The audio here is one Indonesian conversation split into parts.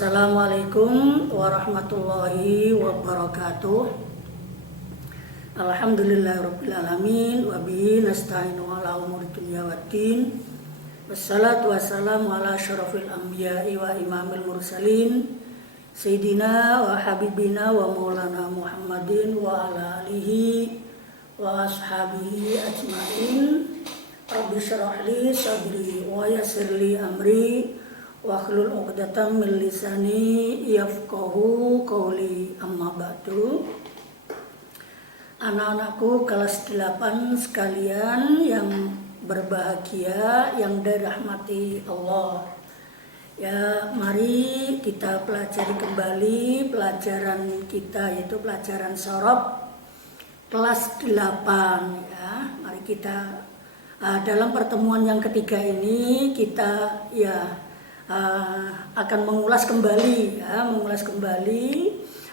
Assalamualaikum warahmatullahi wabarakatuh. Alhamdulillahirrabbilalamin. Wabihi nasta'inu ala umuri dunya waddin. Wassalatu wassalamu ala syarafil anbiya'i wa imamil mursalin Sayyidina wa habibina wa maulana Muhammadin wa ala alihi wa ashabihi ajma'in. Rabbi syrah li sadri wa yassir li amri wahlul 'uqdatam min lisani yafqahu qawli. Amma ba'du. Anak-anakku kelas 8 sekalian yang berbahagia, yang dirahmati Allah. Ya, mari kita pelajari kembali pelajaran kita, yaitu pelajaran sorob kelas 8 ya. Mari kita dalam pertemuan yang ketiga ini kita akan mengulas kembali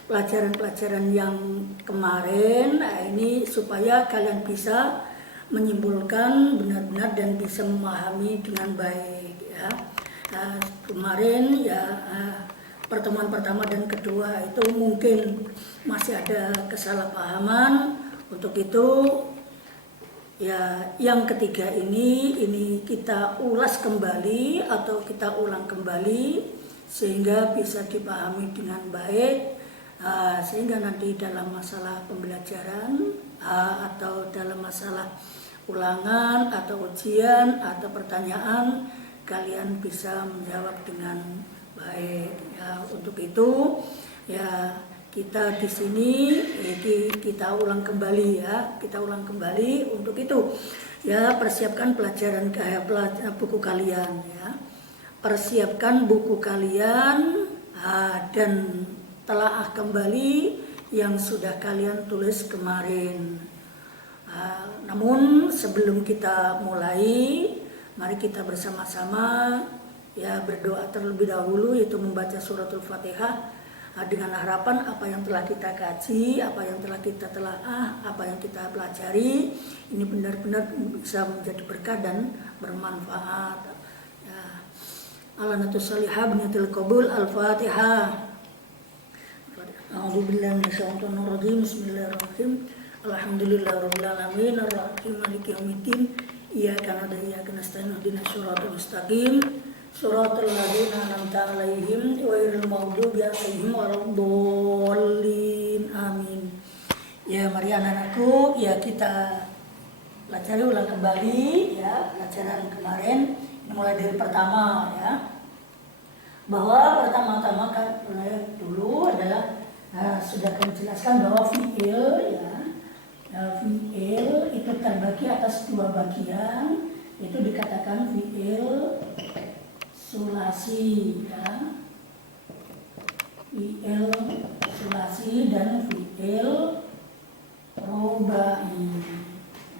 pelajaran-pelajaran yang kemarin. Nah, ini supaya kalian bisa menyimpulkan benar-benar dan bisa memahami dengan baik ya. Kemarin pertemuan pertama dan kedua itu mungkin masih ada kesalahpahaman. Untuk itu ya, yang ketiga ini kita ulas kembali atau kita ulang kembali sehingga bisa dipahami dengan baik, sehingga nanti dalam masalah pembelajaran atau dalam masalah ulangan atau ujian atau pertanyaan kalian bisa menjawab dengan baik ya. Untuk itu ya, kita di sini kita ulang kembali ya, untuk itu ya, persiapkan buku kalian ya, persiapkan buku kalian dan telaah kembali yang sudah kalian tulis kemarin. Namun sebelum kita mulai, mari kita bersama-sama ya berdoa terlebih dahulu, yaitu membaca suratul Fatihah dengan harapan apa yang telah kita kaji, apa yang telah kita telaah, apa yang kita pelajari ini benar-benar bisa menjadi berkah dan bermanfaat ya. Alanatus salihah binatil qabul. Al-Fatihah. A'udzubillahi minasyaitonir rajim. Bismillahirrahmanirrahim. Alhamdulillahirabbil alamin arrahmanir maliki yaumiddin. Iyyaka na'budu wa iyyaka nasta'in. Ihdinas siratal mustaqim. Suratul ladzina an'amta 'alaihim ghairil maghdubi 'alaihim waladdallin. Amin. Ya, mari anak-anakku ya, kita pelajari ulang kembali ya pelajaran kemarin. Mulai dari pertama ya. Bahwa pertama-tama kan dulu adalah sudah kami jelaskan bahwa fi'il ya. Fi'il itu terbagi atas dua bagian, itu dikatakan fi'il sulasi ya, fi'il sulasi dan fi'il rubai.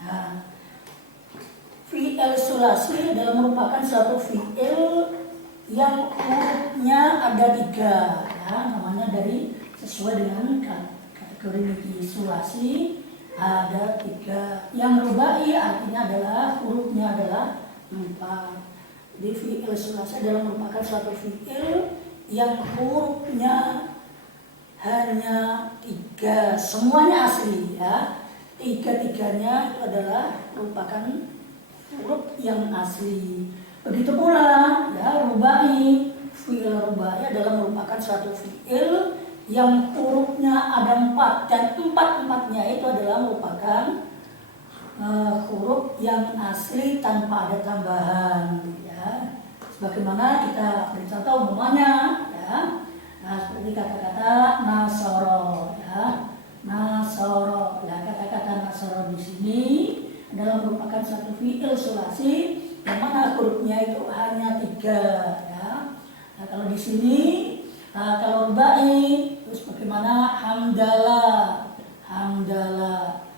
Nah, fi'il sulasi adalah merupakan suatu fi'il yang hurufnya ada 3 ya, namanya dari sesuai dengan kategori sulasi ada 3. Yang rubai artinya adalah hurufnya adalah 4. Jadi fi'il sulasi adalah merupakan suatu fi'il yang hurufnya hanya 3, semuanya asli ya. 3-tiganya itu adalah merupakan huruf yang asli. Begitu pula ya rubai, fi'il rubai adalah merupakan suatu fi'il yang hurufnya ada 4 dan 4-4-nya itu adalah merupakan huruf yang asli tanpa ada tambahan ya. Sebagaimana kita beri contoh umumnya ya. Nah, seperti kata-kata nasoro ya. Nasoro ya, kata-kata nasoro di sini adalah merupakan satu fi'il sulasi yang mana hurufnya itu hanya 3 ya. Nah, kalau di sini kalau rubai terus bagaimana hamdalah, hamdalah.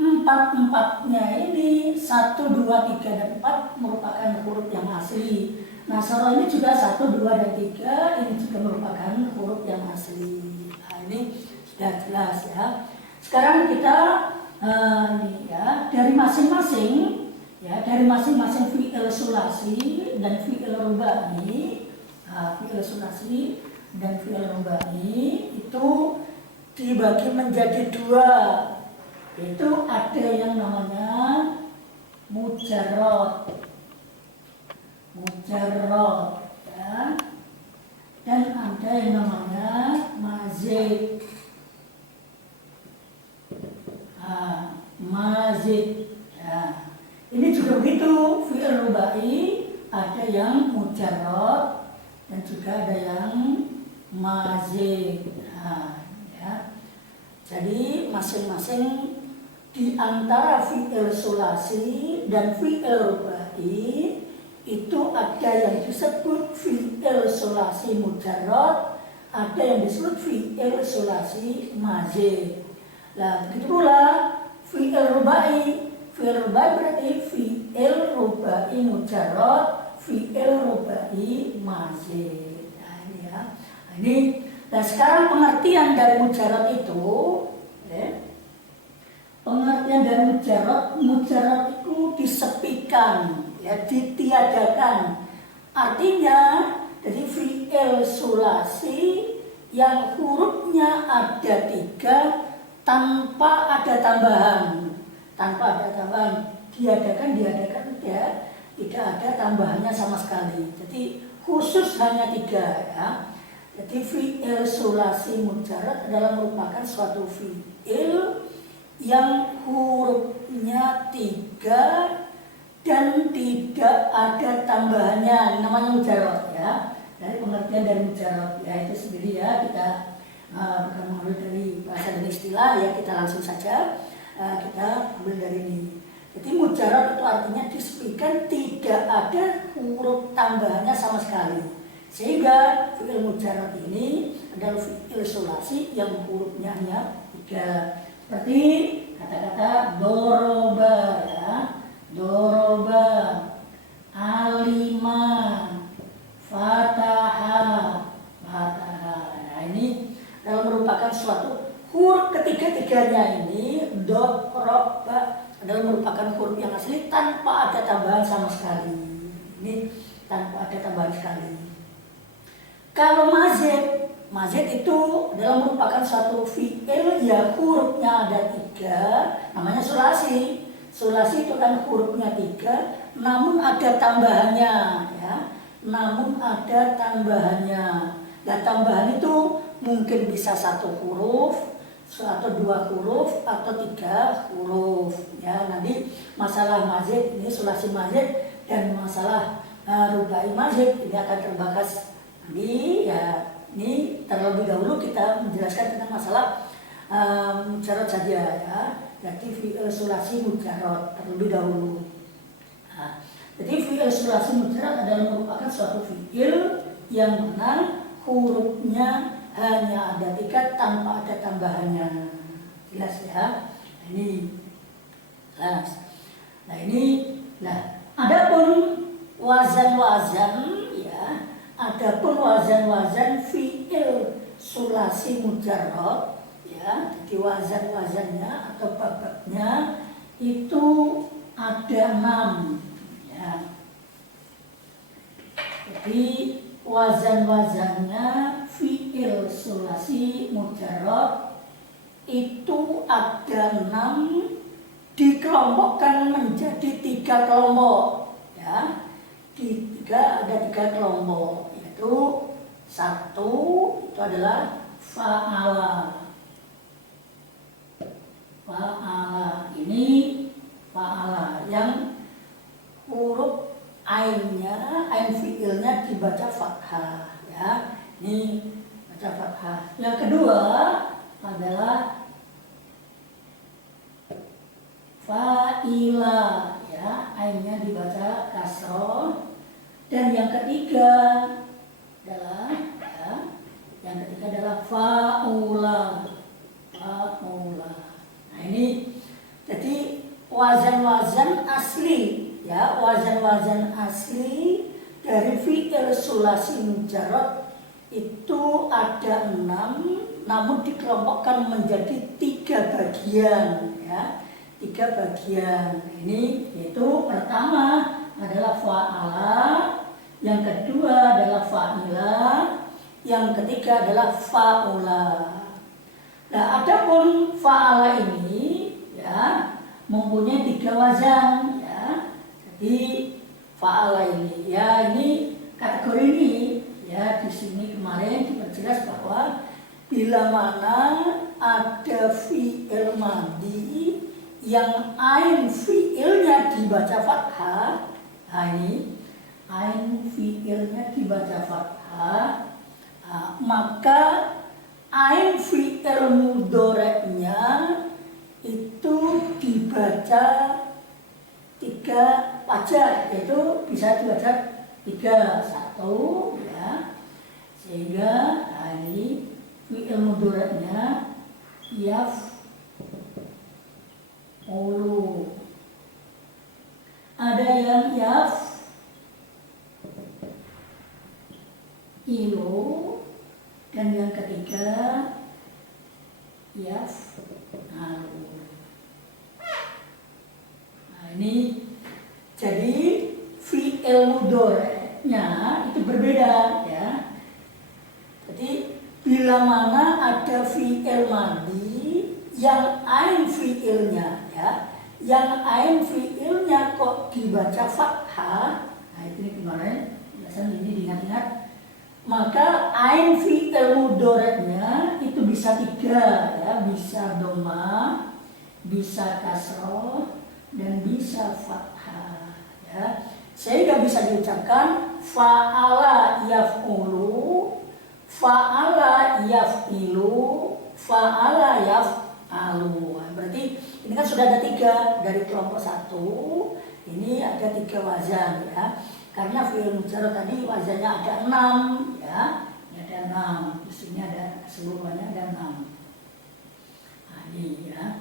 4-4-nya ini 1, 2, 3, dan 4 merupakan huruf yang asli. Nasoro ini juga 1, 2, dan 3 ini juga merupakan huruf yang asli. Nah, ini sudah jelas ya. Sekarang kita dari masing-masing fi'il sulasi dan fi'il rubai, fi'il sulasi dan fi'il rubai itu dibagi menjadi dua, yaitu ada yang namanya mujarrad ya, dan ada yang namanya mazid. Mazid ya. Ini juga begitu, fi'il rubai ada yang mujarrad dan juga ada yang mazid. Ya. Jadi masing-masing di antara fi'il sulasi dan fi'il rubai itu ada yang disebut fi'il sulasi mujarrad, ada yang disebut fi'il sulasi mazid. Nah, begitu pula fi'il rubai. Fi'il rubai berarti fi'il rubai mujarrad, fi'il rubai mazid. Nah, ini ya. Nah, sekarang pengertian dari mujarrad itu, pengertian dari mujarrad itu disepikan, ya, ditiadakan. Artinya, jadi fi'il sulasi yang hurufnya ada 3 tanpa ada tambahan, diadakan ya, tidak ada tambahannya sama sekali. Jadi khusus hanya 3 ya. Jadi fi'il sulasi mujarrad adalah merupakan suatu fi'il yang hurufnya 3 dan tidak ada tambahannya, namanya mujarrad ya. Dari pengertian dari mujarrad ya itu sendiri ya, kita bukan mengambil dari bahasa dan istilah ya, kita langsung saja kita ambil dari ini. Jadi mujarrad itu artinya disepikan, tidak ada huruf tambahannya sama sekali. Sehingga fi'il mujarrad ini adalah fi'il sulasi yang hurufnya hanya 3. Seperti kata-kata doroba ya, doroba, alima, fataha. Nah, ini merupakan suatu huruf ketiga-tiganya ini doroba adalah merupakan huruf yang asli tanpa ada tambahan sama sekali. Ini tanpa ada tambahan sekali. Kalau mazid itu adalah merupakan suatu fi'il ya hurufnya ada 3, namanya sulasi. Sulasi itu kan hurufnya 3, namun ada tambahannya ya. Namun ada tambahannya. Nah, tambahan itu mungkin bisa 1 huruf, atau 2 huruf, atau 3 huruf. Ya, nanti masalah mazid ini sulasi mazid dan masalah rubai mazid ini akan terbahas nanti ya. Ini terlebih dahulu kita menjelaskan tentang masalah mujarrad saja ya. Jadi fi'il sulasi mujarrad terlebih dahulu. Nah, jadi fi'il sulasi mujarrad adalah merupakan suatu fi'il yang mana hurufnya hanya ada 3 tanpa ada tambahannya. Jelas ya? Ini jelas. Adapun wazan-wazan ya, adapun wazan-wazan fi'il sulasi mujarrad ya, jadi wazan-wazannya atau babnya itu ada 6 ya. Jadi wazan-wazannya fi'il sulasi mujarrad itu ada 6, dikelompokkan menjadi 3 kelompok ya. Ada 3 kelompok, yaitu 1 itu adalah fa'ala. Ini fa'ala yang huruf ainnya, ain fi'ilnya dibaca fathah ya. Ini baca fathah. Yang kedua adalah fa'ila ya, ainnya dibaca kasroh. Dan yang ketiga adalah fa'ula. Nah, ini jadi wazan-wazan asli ya, wazan-wazan asli dari fi'il sulasi mujarrad itu ada 6, namun dikelompokkan menjadi 3 bagian ya, 3 bagian. Ini yaitu pertama adalah fa'ala, yang kedua adalah fa'ila, yang ketiga adalah fa'ula. Nah, adapun fa'ala ini ya mempunyai 3 wazan ya. Jadi fa'ala ini ya, ini kategori ini ya, di sini kemarin diperjelas bahwa bila mana ada fi'il madhi yang ain fi'ilnya dibaca fathah, nah ini ain fi'ilnya dibaca fathah, maka ain fi'il mudhoreknya itu dibaca 3 wajah, yaitu bisa dibaca 3, 1 ya, sehingga ini fi'il mudhoreknya yaf'ulu, ada yang yaf'ilu, dan yang ketiga yaf'alu. Nah, ini jadi fi'il mudhoreknya itu berbeda ya. Jadi bila mana ada fi'il madhi yang ain fi'ilnya ya, yang ain fi'ilnya kok dibaca fathah, nah ini kemarin biasanya ini diingat-ingat, maka ain fi'il mudhoreknya itu bisa 3 ya, bisa dhamma, bisa kasroh, dan bisa fathah ya, sehingga bisa diucapkan fa'ala yaf'ulu, fa'ala yaf'ilu, fa'ala yaf'alu. Berarti ini kan sudah ada 3 dari kelompok 1. Ini ada 3 wazan ya. Karena fi'il mujarrad tadi wazannya ada 6 ya. Ini ada 6. Di sini ada keseluruhannya ada 6. Nah, ini ya.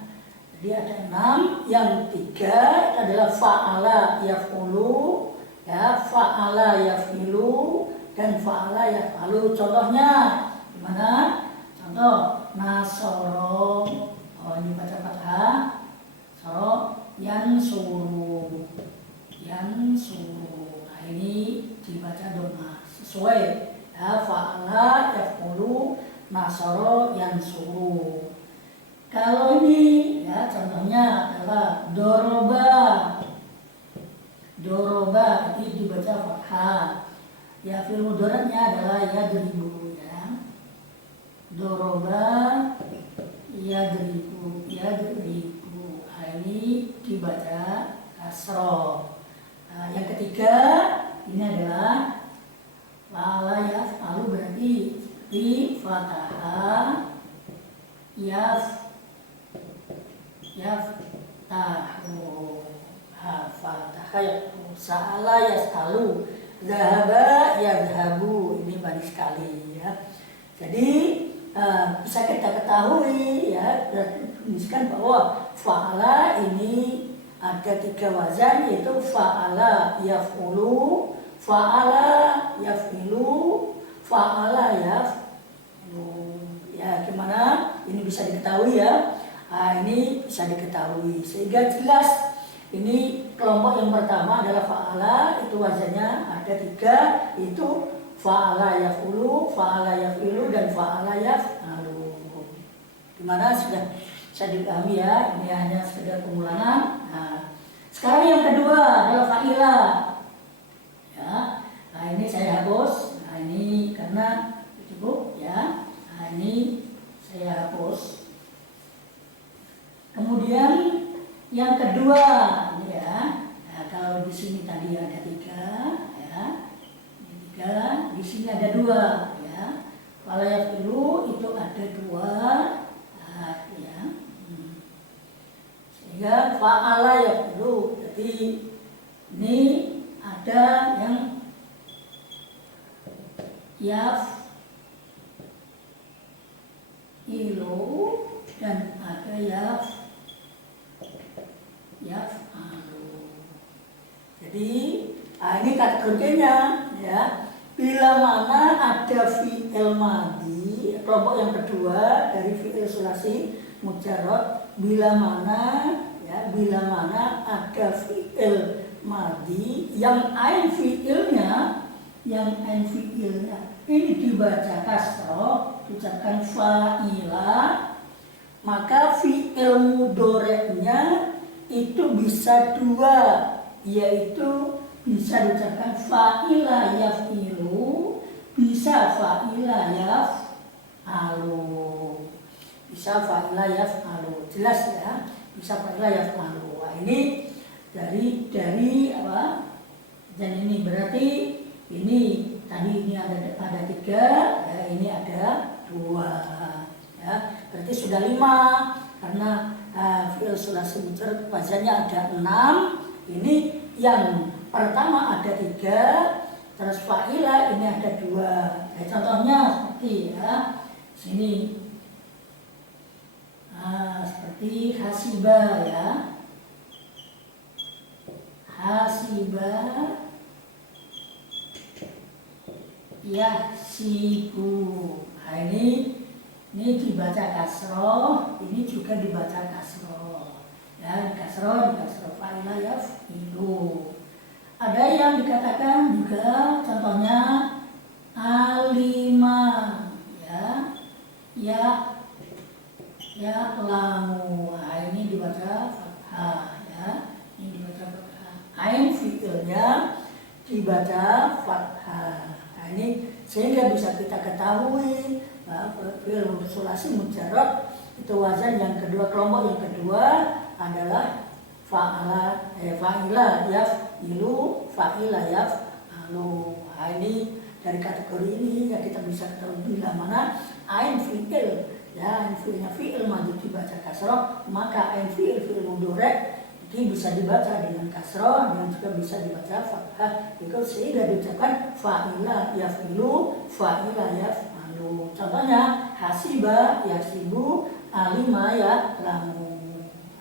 Jadi ada 6. Yang 3 adalah fa'ala yaf'ulu ya, fa'ala yaf'ilu, dan fa'ala yaf'alu. Contohnya gimana? Contoh nasoro, oh ini baca fathah, soro yansuru, nah ini dibaca dhamma sesuai ya, fa'ala yaf'ulu, nasoro yansuru. Kalau ini ya contohnya adalah doroba itu dibaca fathah ya, fi'il mudhoreknya adalah yadribu ya, doroba yadribu, nah, ini dibaca kasroh. Nah, yang ketiga ini adalah fa'ala yaf'alu, berarti di fathah yaftahu, fathah yaftahu, sa'ala yas'alu, zahaba yadhabu, ini banyak sekali ya. Jadi bisa kita ketahui ya, tuliskan bahwa fa'ala ini ada 3 wazan, yaitu fa'ala yaf'ulu, fa'ala yaf'ilu, fa'ala yaf'ulu. Ya gimana? Ini bisa diketahui ya. Nah, ini bisa diketahui sehingga jelas. Ini kelompok yang pertama adalah fa'ala, itu wazannya ada 3, itu fa'ala yaf'ulu, fa'ala yaf'ilu, dan fa'ala yaf'alu. Dimana sudah bisa dipahami ya, ini hanya sekedar pengulangan. Nah, sekarang yang kedua adalah fa'ila ya. Nah ini saya hapus, nah ini karena cukup ya. Nah ini saya hapus. Kemudian yang kedua ya, nah, kalau di sini tadi ada 3 ya, ini 3, di sini ada 2 ya. Fa'ala yaf'ilu itu ada 2 ya. Sehingga fa'ala yaf'ilu, jadi ini ada yang yaf'ilu dan ada yaf'alu. Jadi ini kategorinya ya. Bila mana ada fi'il madhi, kelompok yang kedua dari fi'il sulasi mujarrad, bila mana ada fi'il madhi yang ain fi'ilnya yang ain fiilnya ini dibaca kasroh, ucapkan fa'ila, maka fiil mudhoreknya itu bisa dua, yaitu bisa diucapkan fa'ila yaf'ilu, bisa fa'ila yaf'alu, bisa fa'ila yaf'alu, jelas ya, bisa fa'ila yaf'alu. Wah, ini dari apa? Dan ini berarti ini tadi ini ada 3, ya, ini ada 2, ya, berarti sudah 5 karena fi'il sulasi mujarrad wazannya ada 6. Ini yang pertama ada 3, terus fa'ila ini ada 2. Ya, contohnya seperti ya sini, seperti hasiba ya, hasiba yahsibu. Nah, ini dibaca kasroh, ini juga dibaca kasroh. Ya, kasroh fa'ila yaf'ilu. Ada yang dikatakan juga contohnya alima ya lamu. Nah, ini dibaca fathah ya, ini dibaca fathah. Ain fi'ilnya dibaca fathah. Nah, ini sehingga bisa kita ketahui fi'il sulasi mujarrad itu wazan yang kedua, kelompok yang kedua adalah fa'ila yaf'ilu, fa'ila yaf'alu. Nah, ini dari kategori ini ya kita bisa ketahui bila mana ain fi'il ya, ain fi'ilnya fi'il madhi dibaca kasroh, maka ain fi'il mudhari' ini bisa dibaca dengan kasroh dan juga bisa dibaca fathah, itu sehingga diucapkan fa'ila yaf'ilu, fa'ila yaf'alu. Contohnya hasiba yahsibu, alima ya lamu.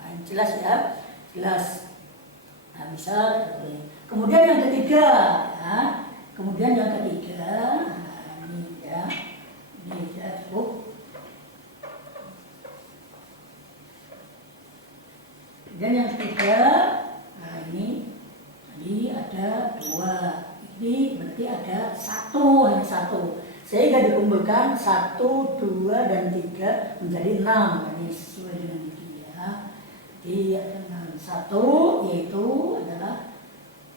Nah, jelas ya, jelas. Nah, bisa. Kemudian yang ketiga ya, kemudian yang ketiga, nah, ini ya cukup. Dan yang ketiga, nah ini tadi ada 2, ini berarti ada 1, hanya 1, sehingga dikumpulkan 1, 2, dan 3 menjadi 6. Ini sesuai dengan ini ya. Jadi ada 1 yaitu adalah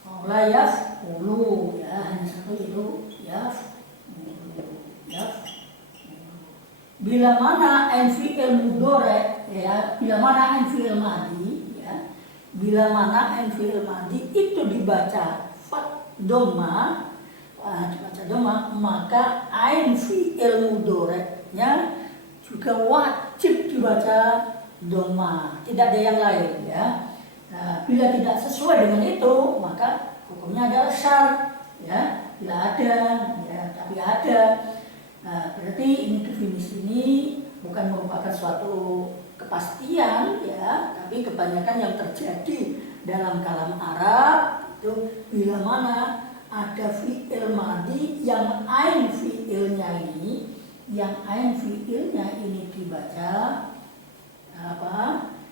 fa'ula yaf'ulu ya, hanya 1 yaitu yaf'ulu. Bila mana ain fi'il mudhari' ya, bila mana ain fi'il madhi ya, bila mana ain fi'il madhi itu dibaca dhamma, dibaca dhamma, maka ain fi'il mudhari'-nya juga wajib dibaca dhamma, tidak ada yang lain ya. Nah, bila tidak sesuai dengan itu maka hukumnya adalah syarr ya, bila ada ya, tapi ada. Nah, berarti ini definisi ini bukan merupakan suatu kepastian ya, tapi kebanyakan yang terjadi dalam kalam Arab itu bila mana ada fi'il madhi yang ain fi'ilnya ini, dibaca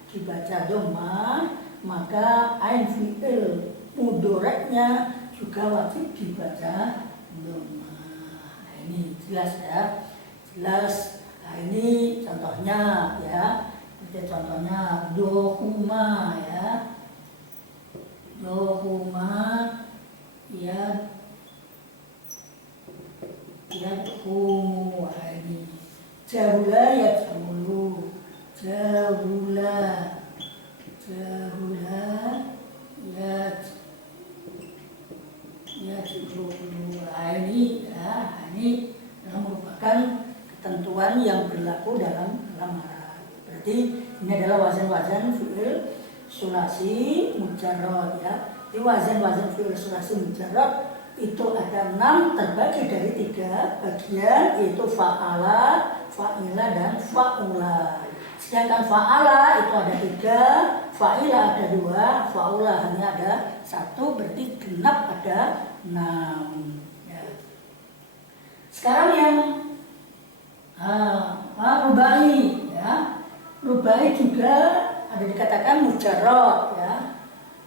dibaca dhamma, maka ain fi'il mudhari'-nya juga wajib dibaca dhamma. Ini jelas ya, jelas. Nah, ini contohnya ya, seperti contohnya dohuma ya, dohuma ya humu. Nah, ini jahula ya jahulu, jahula ya jahulu. Nah, ini ya, ini merupakan ketentuan yang berlaku dalam kalam Arab. Berarti ini adalah wazan-wazan fi'il sulasi mujarrad ya. Di wazan-wazan fi'il sulasi mujarrad itu ada 6 terbagi dari 3 bagian, yaitu fa'ala, fa'ila, dan fa'ula. Sedangkan fa'ala itu ada 3, fa'ila ada 2, fa'ula hanya ada 1, berarti genap ada 6. Sekarang yang rubai ya, rubai juga ada dikatakan mujarrad ya,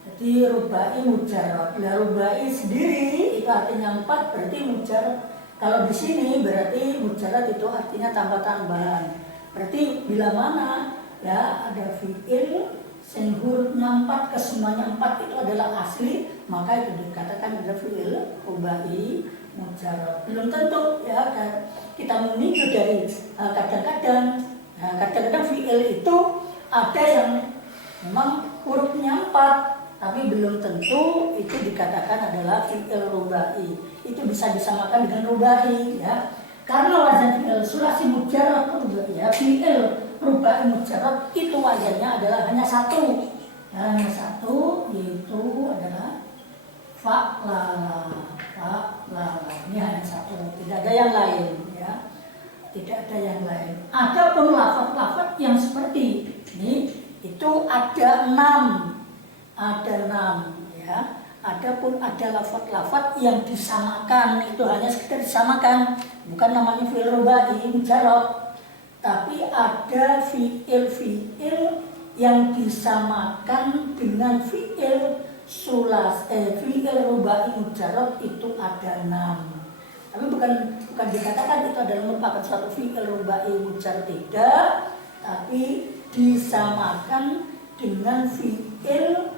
Jadi rubai mujarrad. Lah rubai sendiri itu artinya 4 berarti mujarrad. Kalau di sini berarti mujarrad itu artinya tanpa tambahan. Berarti bila mana ya ada fi'il sing hurufnya 4 kesemuanya 4 itu adalah asli, maka itu dikatakan ada fi'il rubai mujarrad. Belum tentu ya kan kita meninjau dari kadang-kadang fi'il itu ada yang memang hurufnya 4 tapi belum tentu itu dikatakan adalah fi'il rubai. Itu bisa disamakan dengan rubai ya. Karena wazan fi'il sulasi mujarrad ya, fi'il rubai mujarrad itu wazannya adalah hanya satu. Ya, hanya satu, yaitu adalah fa'lala. Fa'lala. Ini hanya satu, tidak ada yang lain ya. Tidak ada yang lain. Adapun lafaz-lafaz yang seperti ini itu ada 6. Ada 6 ya. Adapun ada lafaz-lafaz yang disamakan, itu hanya sekedar disamakan, bukan namanya fi'il rubai mujarrad. Tapi ada fi'il yang disamakan dengan fi'il fi'il rubai mujarrad itu ada 6. Tapi bukan dikatakan itu adalah merupakan suatu fi'il rubai mujarrad, tidak, tapi disamakan dengan fi'il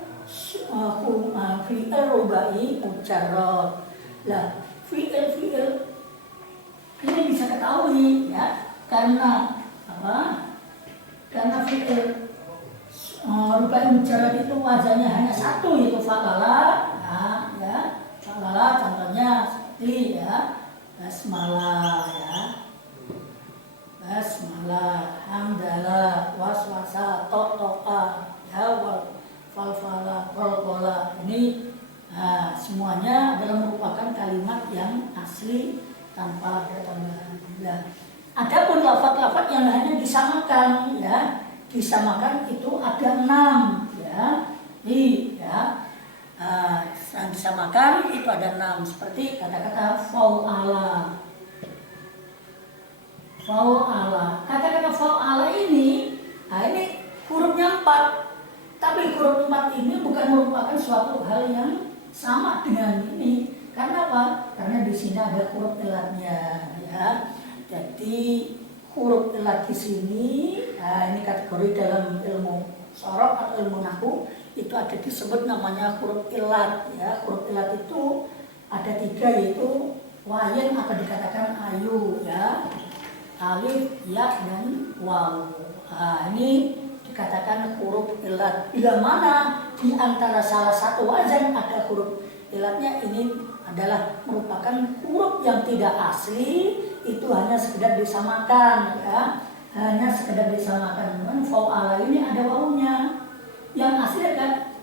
rubai mujarrad. Lah, fi'il ini bisa ketahui ya, karena apa? Karena fi'il rubai mujarrad itu wazannya hanya satu, yaitu fa'lala. Nah, ya, fa'lala contohnya seperti ya, basmalah ya. Basmalah, hamdalah, waswasa, to'a ya, falfala, kolkola. Ini semuanya adalah merupakan kalimat yang asli tanpa ada tambahan. Nah, adapun lafaz-lafaz yang hanya disamakan ya, disamakan itu ada 6 ya. Yang disamakan itu ada 6 seperti kata-kata fa'ala. Kata-kata fa'ala ini hurufnya 4. Tapi huruf 4 ini bukan merupakan suatu hal yang sama dengan ini. Karena apa? Karena di sini ada huruf ilatnya ya. Jadi huruf ilat di sini, ini kategori dalam ilmu sorof atau ilmu nahwu itu ada disebut namanya huruf ilat ya. Huruf ilat itu ada 3, yaitu wayin atau dikatakan ayu ya, alif, ya, dan waw. Ini dikatakan huruf ilat. Bila mana di antara salah satu wazan ada huruf ilatnya, ini adalah merupakan huruf yang tidak asli, itu hanya sekedar disamakan ya, hanya sekedar disamakan. Fa'ala ini ada wawunya, yang asli kan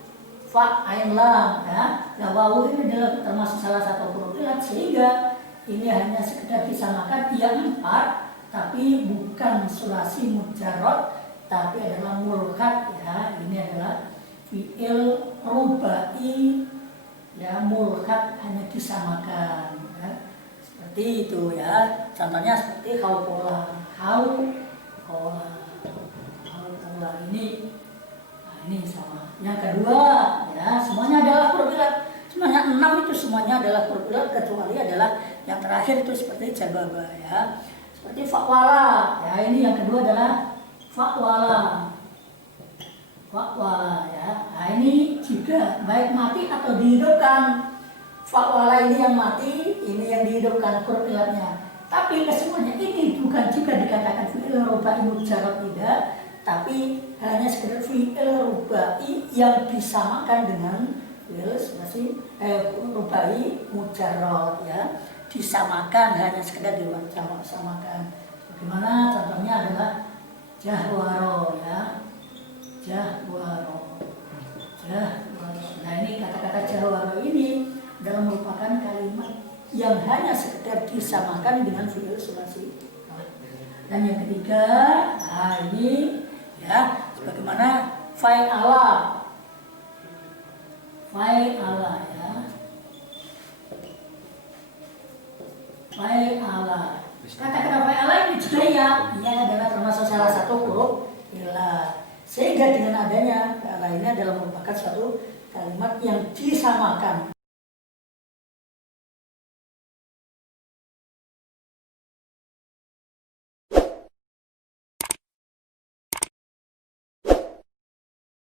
fa ain lam ya. Nah, wawu ini adalah termasuk salah satu huruf ilat, sehingga ini hanya sekedar disamakan yang 4, tapi bukan sulasi mujarrad, tapi adalah mulkat ya. Ini adalah fi'il rubai ya, mulkat hanya disamakan ya. Seperti itu ya. Contohnya seperti haukola ini. Nah, ini sama. Yang kedua ya, semuanya adalah huruf ilat. Semuanya 6 itu semuanya adalah huruf ilat, kecuali adalah yang terakhir itu seperti jababa ya. Seperti fa'wala ya, ini yang kedua adalah fa'wala ya. Nah, ini juga baik mati atau dihidupkan. Fa'wala ini yang mati, ini yang dihidupkan huruf ilatnya. Tapi kesemuanya ini bukan juga dikatakan fi'il rubai mujarrad, tidak, tapi hanya sekedar fi'il rubai yang disamakan dengan fi'il rubai mujarrad ya. Disamakan, hanya sekedar disamakan. Bagaimana contohnya adalah jahwaro ya, jahwaro. Nah, ini kata-kata jahwaro ini adalah merupakan kalimat yang hanya sekedar disamakan dengan fi'il sulasi. Dan yang ketiga, ini ya, sebagaimana fa'ala ya, fa'ala. Kata-kata fa'ala ini juga ya, ini adalah termasuk salah satu huruf ilat. Sehingga dengan adanya fa'ala ini adalah merupakan suatu kalimat yang disamakan